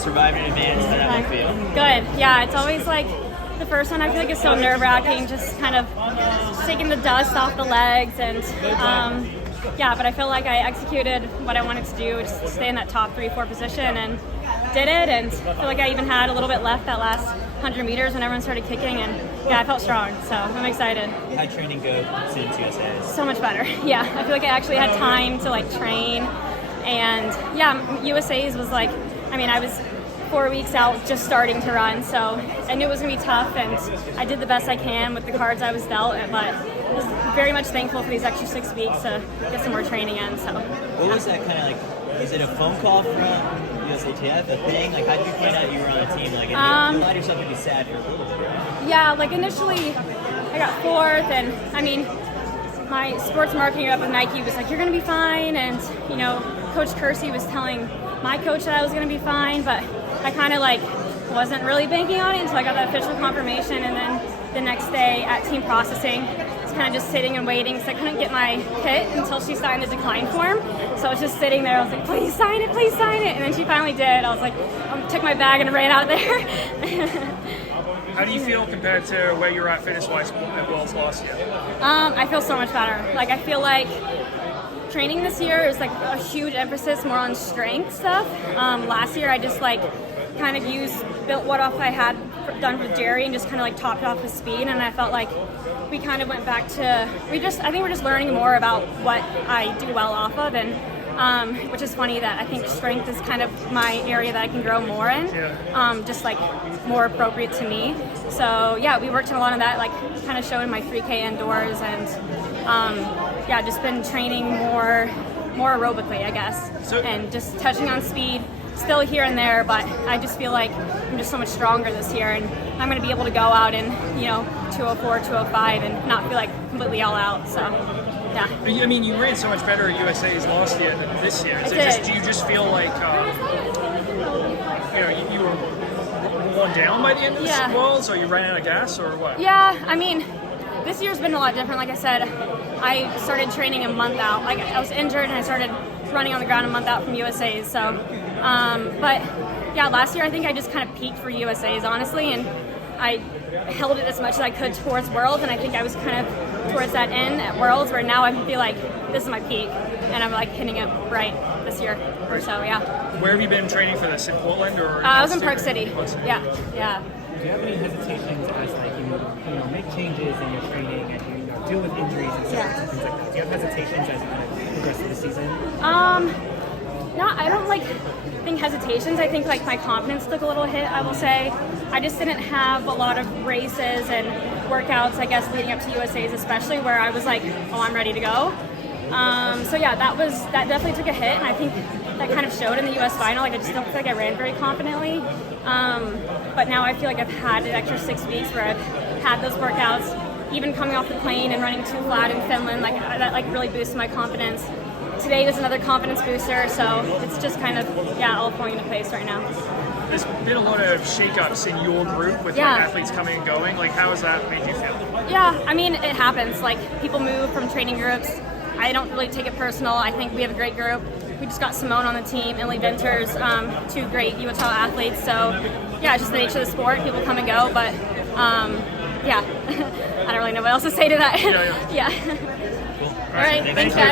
survived in advance. How that would feel? Good. Yeah, it's always like the first one I feel like is so nerve-wracking, just kind of shaking the dust off the legs, and yeah, but I feel like I executed what I wanted to do, just stay in that top 3-4 position, and did it, and I feel like I even had a little bit left that last 100 meters when everyone started kicking, and yeah, I felt strong, so I'm excited. How'd training go since USA's? So much better. Yeah, I feel like I actually had time to like train, and yeah, USA's was like, I mean, I was 4 weeks out just starting to run, so I knew it was going to be tough, and I did the best I can with the cards I was dealt, but I was very much thankful for these extra 6 weeks to get some more training in. So, what was that kind of like? Is it a phone call from USATF, a thing? Like, how did you find out you were on a team? Like, you allowed yourself to be sad for a little bit, right? Yeah, like initially I got 4th, and I mean, my sports marketing rep with Nike was like, you're going to be fine, and you know, Coach Kersey was telling my coach that I was going to be fine, but I kind of like wasn't really banking on it until I got that official confirmation, and then the next day at team processing, I was kind of just sitting and waiting, so I couldn't get my hit until she signed the decline form. So I was just sitting there. I was like, please sign it, please sign it. And then she finally did. I was like, I took my bag and ran out of there. How do you feel compared to where you're at fitness-wise at Worlds last year? I feel so much better. Like, I feel like training this year is like a huge emphasis more on strength stuff. Last year I just like kind of built what off I had done with Jerry and just kind of like topped off with speed, and I felt like we kind of went back to, I think we're just learning more about what I do well off of, and which is funny that I think strength is kind of my area that I can grow more in, just like more appropriate to me. So yeah, we worked on a lot of that, like kind of showing my 3K indoors, and yeah, just been training more aerobically, I guess, and just touching on speed, still here and there, but I just feel like I'm just so much stronger this year, and I'm going to be able to go out in, you know, 204, 205 and not feel like completely all out. So yeah. I mean, you ran so much better at USA's last year than this year. Do you just feel like you know, you were worn down by the end of the Worlds, or you ran out of gas, or what? Yeah, I mean, this year's been a lot different. Like I said, I started training a month out. Like, I was injured and I started running on the ground a month out from USA's. So, but yeah, last year I think I just kind of peaked for USA's, honestly, and I held it as much as I could towards Worlds, and I think I was kind of towards that end at Worlds, where now I feel like this is my peak, and I'm like hitting it right this year or so. Yeah. Where have you been training for this? In Portland or? I was in Park City. Yeah. Do you have any hesitations as like you make changes in your training and you deal with injuries and things like that? Do you have hesitations as you kind of progress through the season? No, I don't think hesitations. I think like my confidence took a little hit, I will say. I just didn't have a lot of races and workouts, I guess, leading up to USA's, especially, where I was like, oh, I'm ready to go. So yeah, that definitely took a hit, and I think that kind of showed in the US final. Like, I just don't feel like I ran very confidently. But now I feel like I've had an extra 6 weeks where I've had those workouts, even coming off the plane and running 2 flat in Finland, like that like really boosted my confidence. Today was another confidence booster, so it's just kind of, all falling into place right now. There's been a lot of shake-ups in your group with like, athletes coming and going. Like, how has that made you feel? Yeah, I mean, it happens. Like, people move from training groups. I don't really take it personal. I think we have a great group. We just got Simone on the team, Emily Venters, 2 great UTL athletes. So, yeah, it's just the nature of the sport. People come and go, but, yeah, I don't really know what else to say to that. Yeah. Cool. All right, thanks, guys.